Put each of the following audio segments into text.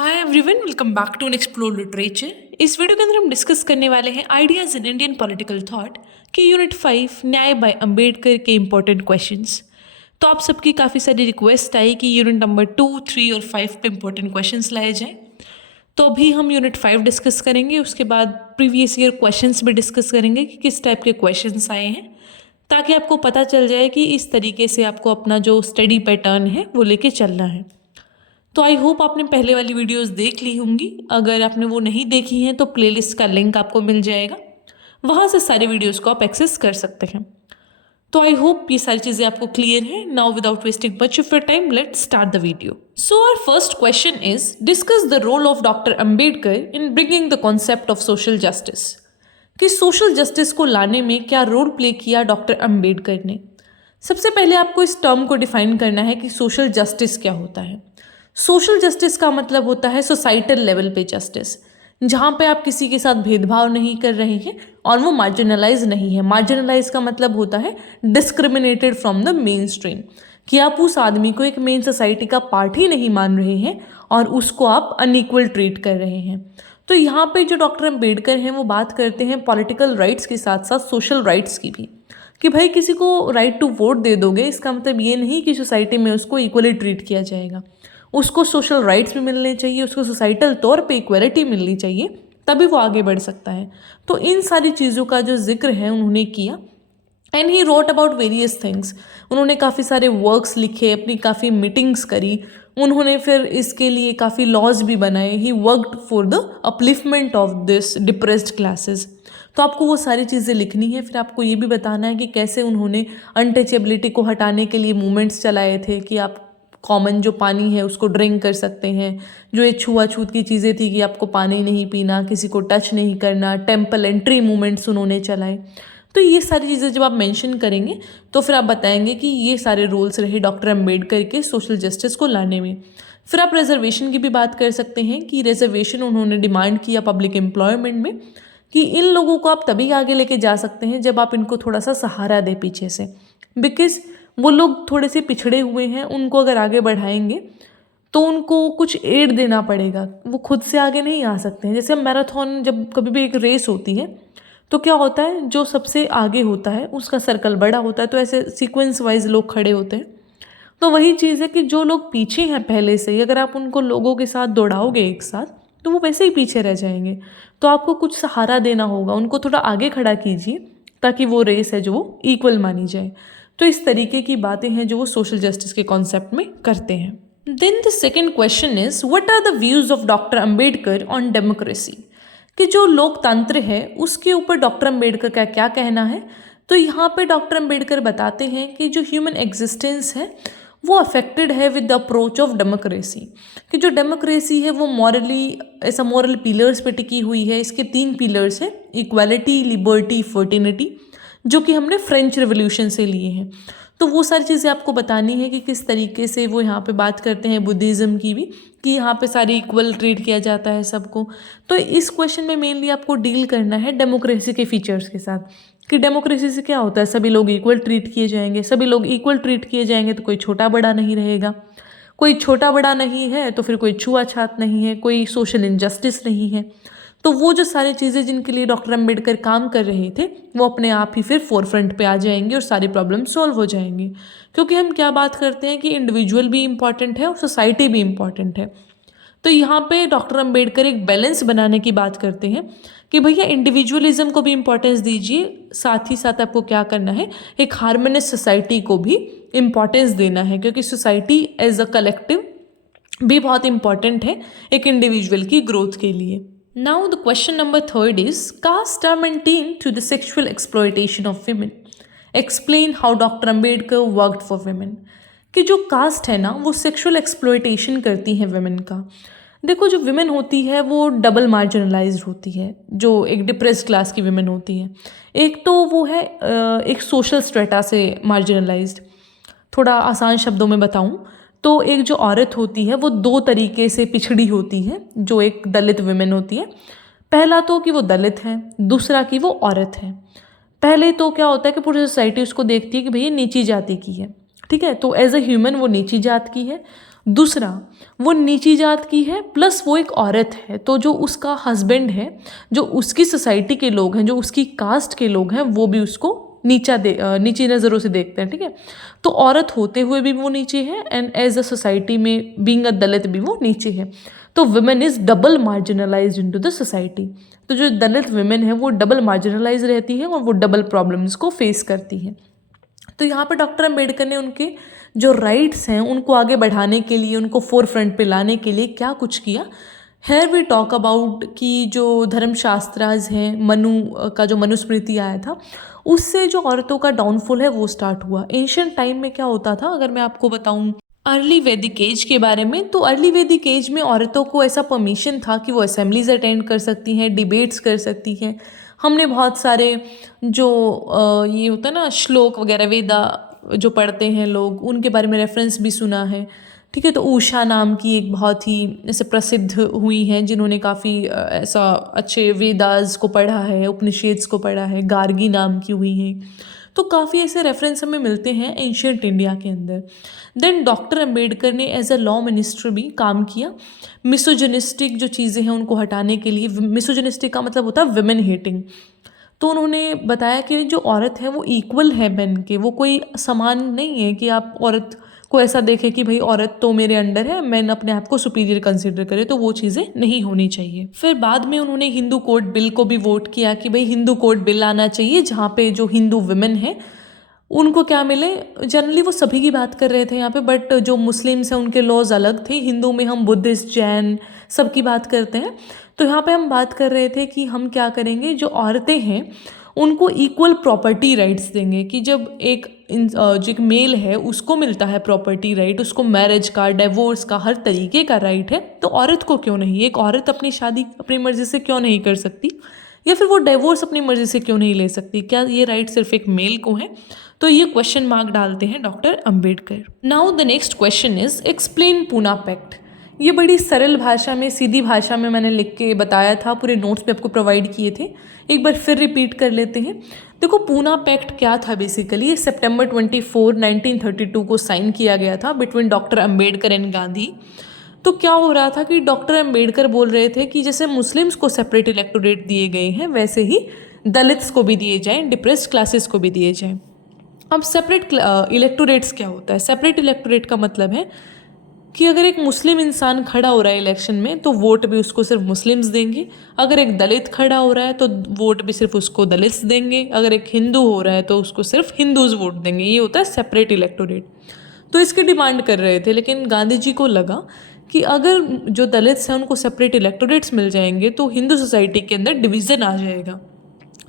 Hi everyone, welcome back to explore literature. इस video के अंदर हम डिस्कस करने वाले हैं ideas in Indian political thought के यूनिट 5 न्याय बाय अंबेडकर के इंपॉर्टेंट क्वेश्चंस। तो आप सबकी काफ़ी सारी रिक्वेस्ट आई कि यूनिट नंबर 2, 3 और 5 पे इंपॉर्टेंट क्वेश्चंस लाए जाएं। तो अभी हम यूनिट 5 डिस्कस करेंगे, उसके बाद प्रीवियस ईयर क्वेश्चंस भी डिस्कस करेंगे कि किस टाइप के क्वेश्चंस आए हैं, ताकि आपको पता चल जाए कि इस तरीके से आपको अपना जो स्टडी पैटर्न है वो लेके चलना है। तो आई होप आपने पहले वाली वीडियोस देख ली होंगी। अगर आपने वो नहीं देखी हैं तो प्लेलिस्ट का लिंक आपको मिल जाएगा, वहाँ से सारे वीडियोस को आप एक्सेस कर सकते हैं। तो आई होप ये सारी चीज़ें आपको क्लियर है। Now without wasting much of your time, let's start the video. So our first question is, discuss the role of doctor Ambedkar in bringing the concept of social justice. कि social justice को लाने में क्या role play किया doctor Ambedkar ने। सबसे पहले आपको इस टर्म को डिफाइन करना है कि सोशल जस्टिस क्या होता है। सोशल जस्टिस का मतलब होता है सोसाइटल लेवल पे जस्टिस, जहाँ पे आप किसी के साथ भेदभाव नहीं कर रहे हैं और वो मार्जिनलाइज नहीं है। मार्जिनलाइज का मतलब होता है discriminated from the main stream, कि आप उस आदमी को एक मेन सोसाइटी का पार्ट ही नहीं मान रहे हैं और उसको आप अनइक्वल ट्रीट कर रहे हैं। तो यहाँ पे जो डॉक्टर अंबेडकर हैं वो बात करते हैं पॉलिटिकल राइट्स के साथ साथ सोशल राइट्स की भी, कि भाई किसी को राइट टू वोट दे दोगे इसका मतलब ये नहीं कि सोसाइटी में उसको इक्वली ट्रीट किया जाएगा। उसको सोशल राइट्स भी मिलने चाहिए, उसको सोसाइटल तौर पे इक्वलिटी मिलनी चाहिए, तभी वो आगे बढ़ सकता है। तो इन सारी चीज़ों का जो जिक्र है उन्होंने किया। And he wrote about various things. उन्होंने काफ़ी सारे वर्क्स लिखे, अपनी काफ़ी मीटिंग्स करी, उन्होंने फिर इसके लिए काफ़ी लॉज भी बनाए। He worked for the upliftment of this depressed classes. तो आपको वो सारी चीज़ें लिखनी है। फिर आपको ये भी बताना है कि कैसे उन्होंने अनटचेबिलिटी को हटाने के लिए मूवमेंट्स चलाए थे, कि आप कॉमन जो पानी है उसको ड्रिंक कर सकते हैं। जो ये छुआछूत की चीज़ें थी कि आपको पानी नहीं पीना, किसी को टच नहीं करना, टेम्पल एंट्री मूवमेंट्स उन्होंने चलाए। तो ये सारी चीज़ें जब आप मेंशन करेंगे तो फिर आप बताएंगे कि ये सारे रोल्स रहे डॉक्टर अंबेडकर के सोशल जस्टिस को लाने में। फिर आप रिजर्वेशन की भी बात कर सकते हैं कि रिजर्वेशन उन्होंने डिमांड किया पब्लिक एम्प्लॉयमेंट में, कि इन लोगों को आप तभी आगे लेके जा सकते हैं जब आप इनको थोड़ा सा सहारा दें पीछे से, बिकॉज वो लोग थोड़े से पिछड़े हुए हैं। उनको अगर आगे बढ़ाएंगे तो उनको कुछ एड देना पड़ेगा, वो खुद से आगे नहीं आ सकते हैं। जैसे मैराथन जब कभी भी एक रेस होती है तो क्या होता है, जो सबसे आगे होता है उसका सर्कल बड़ा होता है, तो ऐसे सीक्वेंस वाइज लोग खड़े होते हैं। तो वही चीज़ है कि जो लोग पीछे हैं पहले से ही, अगर आप उनको लोगों के साथ दौड़ाओगे एक साथ तो वो वैसे ही पीछे रह जाएंगे। तो आपको कुछ सहारा देना होगा, उनको थोड़ा आगे खड़ा कीजिए ताकि वो रेस है जो वो इक्वल मानी जाए। तो इस तरीके की बातें हैं जो वो सोशल जस्टिस के कॉन्सेप्ट में करते हैं। Then the second question is, what are the views of doctor Ambedkar on democracy. कि जो लोकतंत्र है उसके ऊपर डॉक्टर अंबेडकर का क्या कहना है। तो यहाँ पे डॉक्टर अंबेडकर बताते हैं कि जो ह्यूमन एग्जिस्टेंस है वो अफेक्टेड है with the approach of democracy. कि जो डेमोक्रेसी है वो मॉरली ऐसा मॉरल पिलर्स पे टिकी हुई है। इसके 3 पिलर्स हैं, इक्वालिटी, लिबर्टी, फर्टिनिटी, जो कि हमने फ्रेंच रेवोल्यूशन से लिए हैं। तो वो सारी चीज़ें आपको बतानी है कि किस तरीके से वो यहाँ पे बात करते हैं बुद्धिज़्म की भी, कि यहाँ पे सारी इक्वल ट्रीट किया जाता है सबको। तो इस क्वेश्चन में मेनली आपको डील करना है डेमोक्रेसी के फीचर्स के साथ, कि डेमोक्रेसी से क्या होता है, सभी लोग इक्वल ट्रीट किए जाएंगे। सभी लोग इक्वल ट्रीट किए जाएंगे तो कोई छोटा बड़ा नहीं रहेगा, कोई छोटा बड़ा नहीं है तो फिर कोई छुआछूत नहीं है, कोई सोशल इनजस्टिस नहीं है। तो वो जो सारी चीज़ें जिनके लिए डॉक्टर अंबेडकर काम कर रहे थे वो अपने आप ही फिर फोरफ्रंट पे आ जाएंगी और सारी प्रॉब्लम सॉल्व हो जाएंगी। क्योंकि हम क्या बात करते हैं कि इंडिविजुअल भी इम्पॉर्टेंट है और सोसाइटी भी इम्पॉर्टेंट है। तो यहाँ पे डॉक्टर अंबेडकर एक बैलेंस बनाने की बात करते हैं कि भैया इंडिविजुअलिज्म को भी इम्पोर्टेंस दीजिए, साथ ही साथ आपको क्या करना है, एक हार्मोनियस सोसाइटी को भी इम्पोर्टेंस देना है, क्योंकि सोसाइटी एज अ कलेक्टिव भी बहुत इंपॉर्टेंट है एक इंडिविजुअल की ग्रोथ के लिए। Now the question number 3 is, caste are maintain to the sexual exploitation of women. Explain how doctor Ambedkar worked for women. कि जो कास्ट है ना वो सेक्सुअल एक्सप्लॉयटेशन करती है विमेन का। देखो, जो विमेन होती है वो डबल मार्जिनलाइज्ड होती है, जो एक डिप्रेस्ड क्लास की विमेन होती है। एक तो वो है एक सोशल स्ट्रेटा से मार्जिनलाइज्ड। थोड़ा आसान शब्दों में बताऊं तो एक जो औरत होती है वो 2 तरीके से पिछड़ी होती है, जो एक दलित विमेन होती है। पहला तो कि वो दलित है, दूसरा कि वो औरत है। पहले तो क्या होता है कि पूरी सोसाइटी उसको देखती है कि भैया नीची जाति की है, ठीक है, तो एज अ ह्यूमन वो नीची जात की है। दूसरा, वो नीची जात की है प्लस वो एक औरत है, तो जो उसका हस्बैंड है, जो उसकी सोसाइटी के लोग हैं, जो उसकी कास्ट के लोग हैं, वो भी उसको नीची नज़रों से देखते हैं, ठीक है। तो औरत होते हुए भी वो नीचे है एंड एज अ सोसाइटी में बीइंग अ दलित भी वो नीचे है। तो women is double marginalised into the society. तो जो दलित वुमेन है वो डबल मार्जिनलाइज रहती है और वो डबल प्रॉब्लम्स को फेस करती है। तो यहाँ पर डॉक्टर अम्बेडकर ने उनके जो राइट्स हैं उनको आगे बढ़ाने के लिए, उनको फोर फ्रंट पे लाने के लिए क्या कुछ किया। हेयर वी टॉक अबाउट कि जो धर्मशास्त्राज हैं, का जो मनुस्मृति आया था, उससे जो औरतों का डाउनफॉल है वो स्टार्ट हुआ। एंशियंट टाइम में क्या होता था, अगर मैं आपको बताऊं अर्ली वैदिक एज के बारे में, तो अर्ली वैदिक एज में औरतों को ऐसा परमिशन था कि वो असेंबलीज अटेंड कर सकती हैं, डिबेट्स कर सकती हैं। हमने बहुत सारे जो ये होता है ना श्लोक वगैरह, वेदा जो पढ़ते हैं लोग, उनके बारे में रेफरेंस भी सुना है, ठीक है। तो उषा नाम की एक बहुत ही ऐसे प्रसिद्ध हुई हैं जिन्होंने काफ़ी ऐसा अच्छे वेदास को पढ़ा है, उपनिषेद्स को पढ़ा है, गार्गी नाम की हुई हैं। तो काफ़ी ऐसे रेफरेंस हमें मिलते हैं एंशियंट इंडिया के अंदर। देन डॉक्टर अम्बेडकर ने एज अ लॉ मिनिस्टर भी काम किया। मिसोजिनिस्टिक जो चीज़ें हैं उनको हटाने के लिए, मिसोजिनिस्टिक का मतलब होता है विमेन हेटिंग। तो उन्होंने बताया कि जो औरत है वो इक्वल है मेन के, वो कोई समान नहीं है कि आप औरत को ऐसा देखें कि भाई औरत तो मेरे अंडर है, मैन अपने आप को सुपीरियर कंसिडर करे, तो वो चीज़ें नहीं होनी चाहिए। फिर बाद में उन्होंने हिंदू कोड बिल को भी वोट किया कि भाई हिंदू कोड बिल आना चाहिए जहाँ पे जो हिंदू वुमेन है उनको क्या मिले। जनरली वो सभी की बात कर रहे थे यहाँ पे, बट जो मुस्लिम्स हैं उनके लॉज अलग थे। हिंदू में हम बुद्धिस्ट, जैन सबकी बात करते हैं, तो यहाँ पे हम बात कर रहे थे कि हम क्या करेंगे, जो औरतें हैं उनको इक्वल प्रॉपर्टी राइट्स देंगे। कि जब जो एक मेल है उसको मिलता है प्रॉपर्टी राइट, उसको मैरिज का, डिवोर्स का, हर तरीके का राइट है, तो औरत को क्यों नहीं? एक औरत अपनी शादी अपनी मर्जी से क्यों नहीं कर सकती, या फिर वो डिवोर्स अपनी मर्जी से क्यों नहीं ले सकती? क्या ये राइट सिर्फ एक मेल को है? तो ये क्वेश्चन मार्क डालते हैं doctor Ambedkar. Now the next question is explain Poona pact. ये बड़ी सरल भाषा में, सीधी भाषा में मैंने लिख के बताया था, पूरे नोट्स पे आपको प्रोवाइड किए थे। एक बार फिर रिपीट कर लेते हैं। देखो, पूना पैक्ट क्या था बेसिकली, ये सितंबर 24, 1932 को साइन किया गया था between doctor Ambedkar and Gandhi. तो क्या हो रहा था कि डॉक्टर अंबेडकर बोल रहे थे कि जैसे मुस्लिम्स को सेपरेट इलेक्टोरेट दिए गए हैं, वैसे ही दलित्स को भी दिए जाएं, डिप्रेस्ड क्लासेस को भी दिए जाएं। अब सेपरेट इलेक्टोरेट्स क्या होता है? सेपरेट इलेक्टोरेट का मतलब है कि अगर एक मुस्लिम इंसान खड़ा हो रहा है इलेक्शन में, तो वोट भी उसको सिर्फ मुस्लिम्स देंगे। अगर एक दलित खड़ा हो रहा है तो वोट भी सिर्फ उसको दलित्स देंगे। अगर एक हिंदू हो रहा है तो उसको सिर्फ हिंदूज वोट देंगे। ये होता है सेपरेट इलेक्टोरेट। तो इसकी डिमांड कर रहे थे, लेकिन गांधी जी को लगा कि अगर जो दलित्स हैं उनको सेपरेट इलेक्टोरेट्स मिल जाएंगे तो हिंदू सोसाइटी के अंदर डिवीज़न आ जाएगा।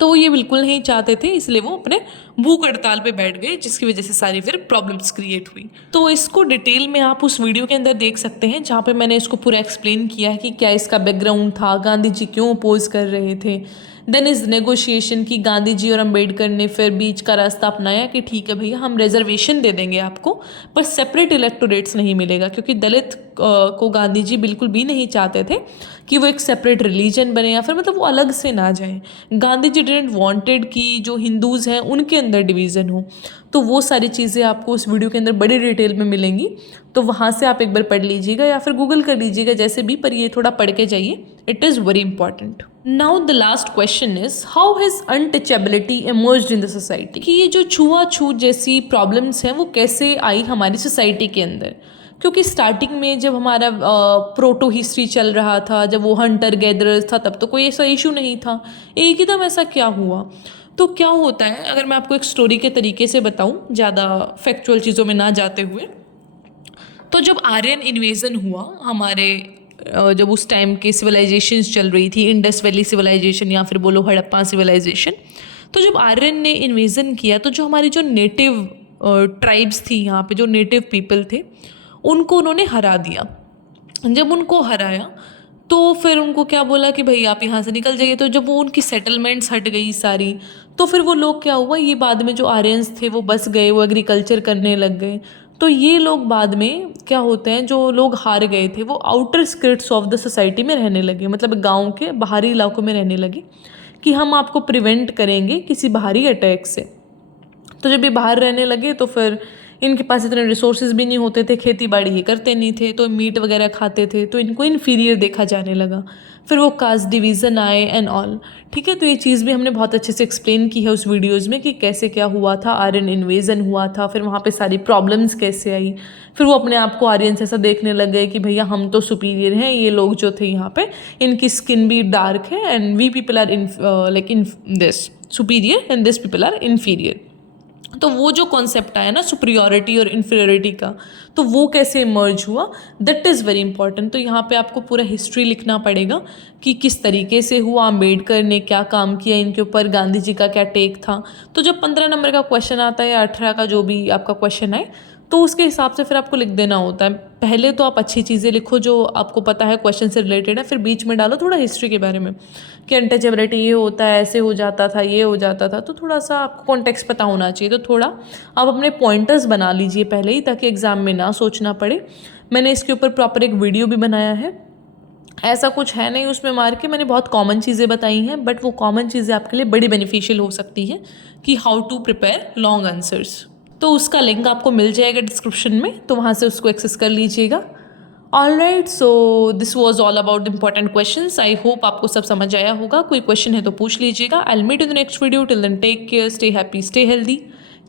तो वो ये बिल्कुल नहीं चाहते थे, इसलिए वो अपने भूख हड़ताल पे बैठ गए, जिसकी वजह से सारी फिर प्रॉब्लम्स क्रिएट हुई। तो इसको डिटेल में आप उस वीडियो के अंदर देख सकते हैं जहाँ पे मैंने इसको पूरा एक्सप्लेन किया है कि क्या इसका बैकग्राउंड था, गांधी जी क्यों अपोज कर रहे थे। देन इज नेगोशिएशन की गांधी जी और अंबेडकर ने फिर बीच का रास्ता अपनाया कि ठीक है भैया, हम रिजर्वेशन दे देंगे आपको, पर सेपरेट इलेक्टोरेट्स नहीं मिलेगा, क्योंकि दलित को गांधी जी बिल्कुल भी नहीं चाहते थे कि वो एक सेपरेट रिलीजन बने, या फिर मतलब वो अलग से ना जाए। गांधी जी डिडंट वांटेड कि जो हिंदूज़ हैं उनके अंदर डिवीज़न हो। तो वो सारी चीज़ें आपको उस वीडियो के अंदर बड़ी डिटेल में मिलेंगी, तो वहाँ से आप एक बार पढ़ लीजिएगा या फिर गूगल कर लीजिएगा, जैसे भी, पर ये थोड़ा पढ़ के जाइए, it is very important. Now the last question is how has untouchability emerged in the society. कि ये जो छुआछूत जैसी प्रॉब्लम्स हैं वो कैसे आई हमारी सोसाइटी के अंदर। क्योंकि स्टार्टिंग में जब हमारा प्रोटो हिस्ट्री चल रहा था, जब वो हंटर गैदरर्स था, तब तो कोई ऐसा इशू नहीं था। एकदम ऐसा क्या हुआ? तो क्या होता है, अगर मैं आपको एक स्टोरी के तरीके से बताऊं, ज़्यादा फैक्चुअल चीज़ों में ना जाते हुए, तो जब आर्यन इन्वेजन हुआ हमारे, जब उस टाइम के सिविलाइजेशंस चल रही थी, इंडस वैली सिविलाइजेशन या फिर बोलो हड़प्पा सिविलाइजेशन, तो जब आर्यन ने इन्वेजन किया तो जो हमारी जो नेटिव ट्राइब्स थी, यहाँ पे जो नेटिव पीपल थे, उनको उन्होंने हरा दिया। जब उनको हराया तो फिर उनको क्या बोला कि भाई आप यहाँ से निकल जाइए। तो जब वो उनकी सेटलमेंट्स हट गई सारी, तो फिर वो लोग क्या हुआ, ये बाद में जो आर्यंस थे वो बस गए, वो एग्रीकल्चर करने लग गए। तो ये लोग बाद में क्या होते हैं, जो लोग हार गए थे वो आउटर स्किर्ट्स ऑफ द सोसाइटी में रहने लगे, मतलब गाँव के बाहरी इलाकों में रहने लगे कि हम आपको प्रिवेंट करेंगे किसी बाहरी अटैक से। तो जब ये बाहर रहने लगे तो फिर इनके पास इतने रिसोर्सेज भी नहीं होते थे, खेती बाड़ी ये करते नहीं थे, तो मीट वगैरह खाते थे, तो इनको इन्फीरियर देखा जाने लगा। फिर वो कास्ट डिवीज़न आए एंड ऑल। ठीक है, तो ये चीज़ भी हमने बहुत अच्छे से एक्सप्लेन की है उस वीडियोज़ में कि कैसे क्या हुआ था, आर्यन इन्वेजन हुआ था, फिर वहाँ पे सारी प्रॉब्लम्स कैसे आई, फिर वो अपने आप को आर्यन ऐसा देखने लग गए कि भैया हम तो सुपीरियर हैं, ये लोग जो थे यहाँ पे इनकी स्किन भी डार्क है and we people are in like in this superior and this people are inferior. तो वो जो कॉन्सेप्ट आया ना सुपरियोरिटी और इन्फीरियरिटी का, तो वो कैसे इमर्ज हुआ, दैट इज़ वेरी इंपॉर्टेंट। तो यहाँ पे आपको पूरा हिस्ट्री लिखना पड़ेगा कि किस तरीके से हुआ, अम्बेडकर ने क्या काम किया इनके ऊपर, गांधी जी का क्या टेक था। तो जब 15 नंबर का क्वेश्चन आता है या 18 का जो भी आपका क्वेश्चन आए, तो उसके हिसाब से फिर आपको लिख देना होता है। पहले तो आप अच्छी चीज़ें लिखो जो आपको पता है क्वेश्चन से रिलेटेड है, फिर बीच में डालो थोड़ा हिस्ट्री के बारे में कि अनटचेबिलिटी ये होता है, ऐसे हो जाता था, ये हो जाता था। तो थोड़ा सा आपको कॉन्टेक्स्ट पता होना चाहिए। तो थोड़ा आप अपने पॉइंटर्स बना लीजिए पहले ही, ताकि एग्ज़ाम में ना सोचना पड़े। मैंने इसके ऊपर प्रॉपर एक वीडियो भी बनाया है, ऐसा कुछ है नहीं उसमें मार के, मैंने बहुत कॉमन चीज़ें बताई हैं, बट वो कॉमन चीज़ें आपके लिए बड़ी बेनिफिशियल हो सकती हैं कि how to prepare long answers. तो उसका लिंक आपको मिल जाएगा डिस्क्रिप्शन में, तो वहाँ से उसको एक्सेस कर लीजिएगा। All right, so this was all about the important question. I hope आपको सब समझ आया होगा। कोई क्वेश्चन है तो पूछ लीजिएगा। I will meet in the next video. Till then take care, stay happy, stay healthy.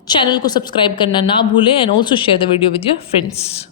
Channel को सब्सक्राइब करना ना भूलें and also share the video with your friends.